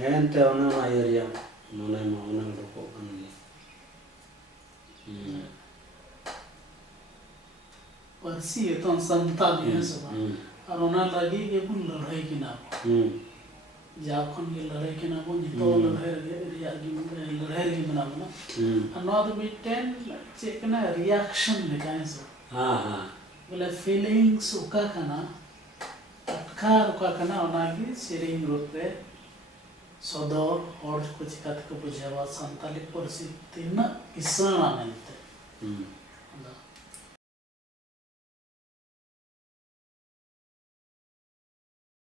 Gente ona na area mana mana doko kan पक्षी ये तो संतान है सब और उन्हें लगी कि पुन लड़ाई की ना जाखन के लड़ाई की ना पुन जितो लड़ाई की बना बना अनवाद बिटेन चेक ना रिएक्शन लेकर है सब बोले फीलिंग्स उका करना अटकार उका करना उन्हें सेरिंग रोते सदर और कुछ कत को बुझावा संताली परिस्थिति ना किसान आने